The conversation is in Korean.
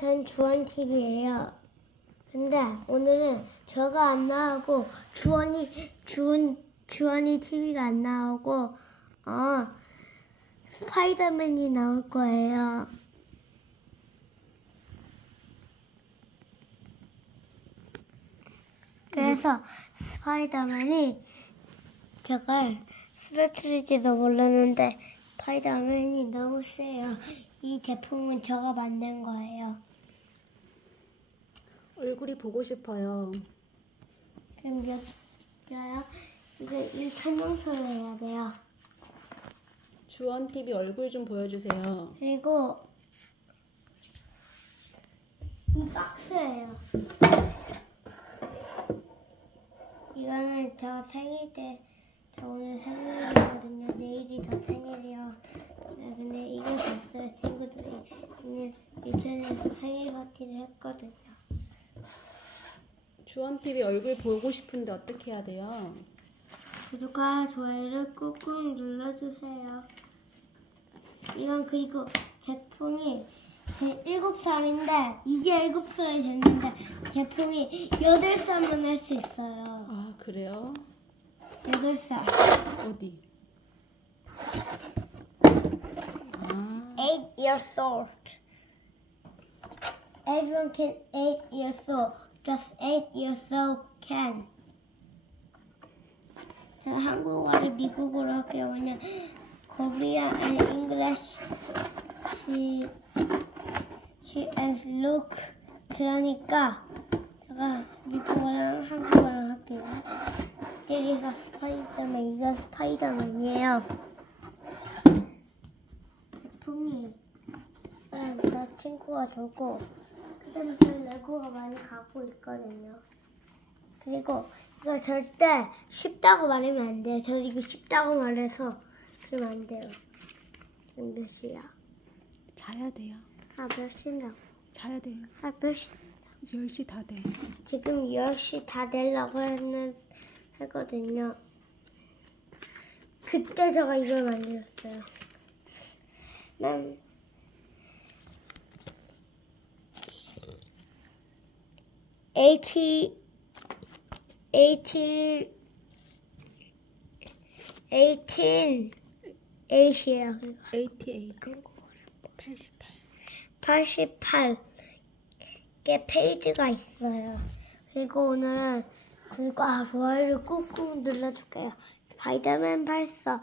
전 주원 TV예요. 근데 오늘은 저가 안 나오고 주원이 주원 주원이 TV가 안 나오고 어 스파이더맨이 나올 거예요. 그래서 스파이더맨이 저걸 쓰러뜨릴지도 모르는데 스 파이더맨이 너무 세요. 이 제품은 저가 만든 거예요. 얼굴이 보고 싶어요. 그럼 몇 개요? 이거 이 설명서를 해야 돼요. 주원 TV 얼굴 좀 보여주세요. 그리고 이 박스예요. 이거는 저 생일 때, 저 오늘 생일이거든요. 내일이 저 생일이요. 네, 근데 이게 됐어요. 친구들이 오늘 유치원에서 파티를 했거든요. 주원 TV 얼굴 보고 싶은데 어떻게 해야 돼요? 구독과 좋아요를 꾹꾹 눌러주세요. 이건 그리고 제품이 제 7살인데 이제 7살이 됐는데 제품이 8살만 할 수 있어요. 아 그래요? 8살. 어디? 아8 years old. Everyone can 8 years old. Just 8 years old can. 저 한국어를 미국어로 할게요. 왜냐 Korea and English she she and look 그러니까 제가 미국어랑 한국어랑 할게요. 여기가 스파이더맨 이거 스파이더맨이에요. 제품이 음, 저 친구가 주고 저 레고가 많이 갖고 있거든요. 그리고 이거 절대 쉽다고 말하면 안 돼요. 저 이거 쉽다고 말해서 그러면 안 돼요. 지금 몇 시야? 자야 돼요. 아, 몇 시냐고. 자야 돼요. 아, 몇 시? 이제 10시 다 돼. 지금 10시 다 되려고 했는, 하거든요. 그때 제가 이걸 만들었어요. 난 eighty eighty eighteen eight이에요. 그리고 88. 88 개 페이지가 있어요. 그리고 오늘은 구독과 좋아요를 꾹꾹 눌러줄게요. 스파이더맨 발사.